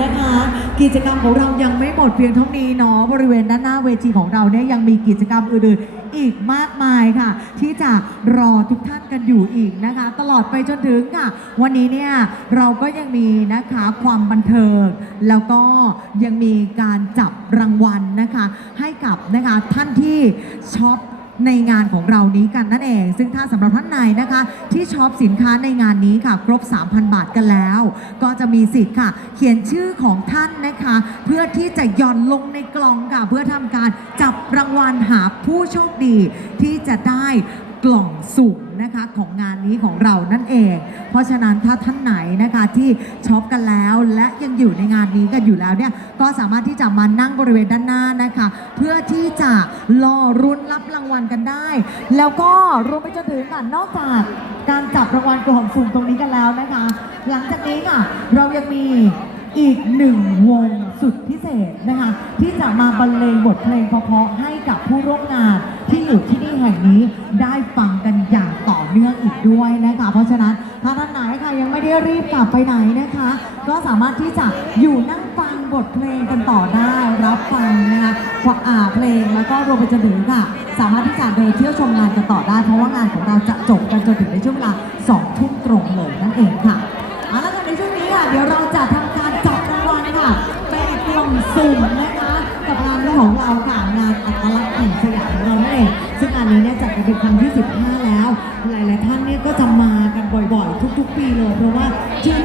นะคะ กิจกรรมของเรายังไม่หมดเพียงเท่านี้เนาะบริเวณด้านหน้าเวทีของเราเนี่ยยังมีกิจกรรมอื่นๆอีกมากมายค่ะ ที่จะรอทุกท่านกันอยู่อีกนะคะ ตลอดไปจนถึงค่ะ วันนี้เนี่ยเราก็ยังมีนะคะความบันเทิง แล้วก็ยังมีการจับรางวัลนะคะ ให้กับนะคะท่านที่ช็อปในงานของเรานี้าสำหรับท่านไหนนะคะ ที่ช็อปสินค้าในงานนี้ค่ะ ครบ 3,000 บาทกันแล้ว ก็จะมีสิทธิ์ค่ะ เขียนชื่อของท่านนะคะ เพื่อที่จะหย่อนลงในกล่องค่ะ เพื่อทำการจับรางวัลหาผู้โชคดีที่จะได้ กล่องสุ่มนะคะของงานนี้ของเรานั่นเอง เพราะฉะนั้นถ้าท่านไหนนะคะที่ช็อปกันแล้วและยังอยู่ในงานนี้กันอยู่แล้วเนี่ยก็สามารถที่จะมานั่งบริเวณด้านหน้านะคะ เพื่อที่จะรอรุ้นรับรางวัลกันได้ แล้วก็รวมไปจนถึงค่ะนอกจากการจับรางวัลกล่องสุ่มตรงนี้กันแล้วนะคะ หลังจากนี้ค่ะเรายังมีอีกหนึ่งวงสุดพิเศษนะคะ ที่จะมาบรรเลงบทเพลงเพราะๆให้กับผู้ร่วมงาน แห่งนี้ได้ฟังกันอย่างต่อเนื่องอีกด้วยนะคะ เพราะฉะนั้นถ้าท่านไหนค่ะยังไม่ได้รีบกลับไปไหนนะคะ ก็สามารถที่จะอยู่นั่งฟังบทเพลงกันต่อได้รับฟังนะคะว่าอ่าเพลงแล้วก็รวมไปจนถึงค่ะสามารถที่จะเดินเที่ยวชมงานกันต่อได้ เพราะว่างานของเราจะจบกันจนถึงในช่วงเวลาสองทุ่มตรงเลยนั่นเองค่ะเอาละค่ะในช่วงนี้ค่ะเดี๋ยวเราจะทำการจับรางวัลค่ะเป็นกล่องสุ่มนะคะกับงานของเราค่ะงานอัตลักษณ์แห่งส เป็นครั้งที่15แล้ว หลาย ๆ ท่านเนี่ยก็จะมากันบ่อย ๆ ทุก ๆ ปีเลย เพราะว่าชื่น